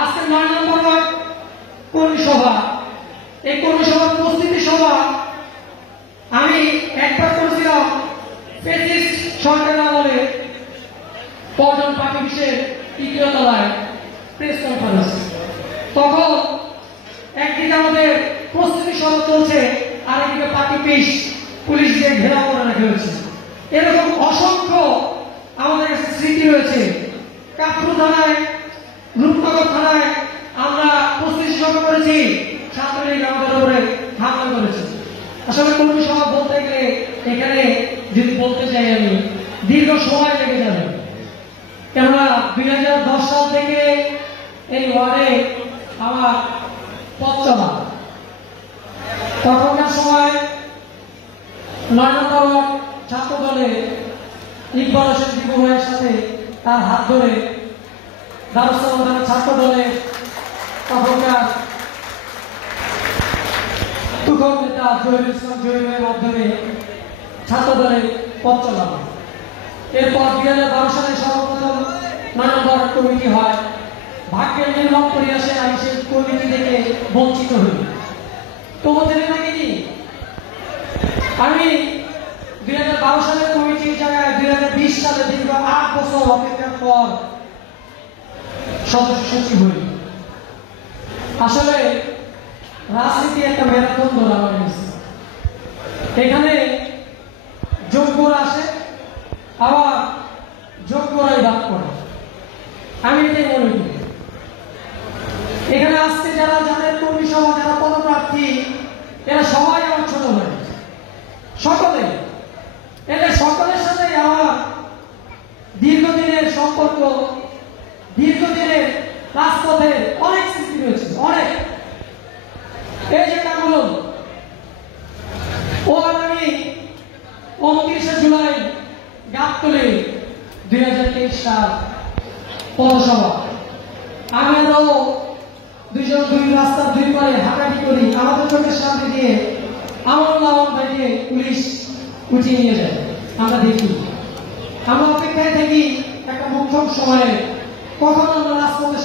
আজকে 9 নম্বর ওয়ার্ড কর্মী সভা। এই কর্মী সভার প্রস্তুতি সভা আমি একবার করেছিলাম ফেসিস্ট সরকার আমলে পর্যটন পার্টি অফিসের 3য় তলায় প্রেস কনফারেন্স। তখন একদিকে আমাদের প্রস্তুতি সভা চলছে, আরেকদিকে পার্টি পেশ পুলিশ দিয়ে ঘেরাও করে রাখা হয়েছে। এরকম অসংখ্য আমাদের কাছে স্মৃতি রয়েছে। কাকরু থানায়, রূপনগর থানায় আমরা প্রস্তুতি সভা করেছি, ছাত্রলীগ আমাদের উপরে হামলা করেছে। আসলে কর্মী সভা বলতে গেলে এখানে যদি বলতে চাই আমি দীর্ঘ সময় লেগে যাবে, কেননা 2010 সাল থেকে এই ওয়ার্ডে আমার পথ চলা। তখনকার সময় 9 নম্বর ওয়ার্ড ছাত্র দলে ইকবাল হোসেন দীপু ভাইয়ের সাথে তার হাত ধরে দারুসালাম ছাত্র দলে তখনকার তুখর নেতা জহিরুল ইসলাম জহিরের মাধ্যমে ছাত্র দলে পথ চলাম। এরপর 2012 সালে সর্বপ্রথম 9 নম্বর কমিটি হয়। ভাগ্যের নির্মম পরিহাসে আমি সেই কমিটি থেকে বঞ্চিত হই। তোমাদের নাকি আমি 2012 সালের কমিটির জায়গায় 2020 সালে দীর্ঘ 8 বছর অপেক্ষার পর সদস্য সচিব হই। আসলে রাজনীতি একটা ম্যারাথন ধরা হয়ে গেছে। এখানে যোগ্যরা আসে, আবার যোগ্যরাই বাদ পড়ে। আমি এটাই মনে করি। এখানে আজকে যারা যাদের কর্মী সভা, যারা পদপ্রার্থী, এরা সবাই আমার ছোট ভাই, সকলে। এদের সকলের সাথে আমার দীর্ঘদিনের সম্পর্ক, দীর্ঘদিনের রাজপথে অনেক স্মৃতি রয়েছে, অনেক। এই যে কামরুল, ও আমি 29শে জুলাই গাবতলী 2023 সাল পৌরসভা। আমি আরো দুইজন দুই রাস্তার দুই পারে হাঁটাহাঁটি করি। আমাদের চোখের সামনে দিয়ে আমরুল্লাহ ভাইকে পুলিশ উঠিয়ে নিয়ে যায়, আমরা দেখি। আমরা অপেক্ষায় থাকি একটা মুখ্যম সময়ে কখন আমরা রাজপথে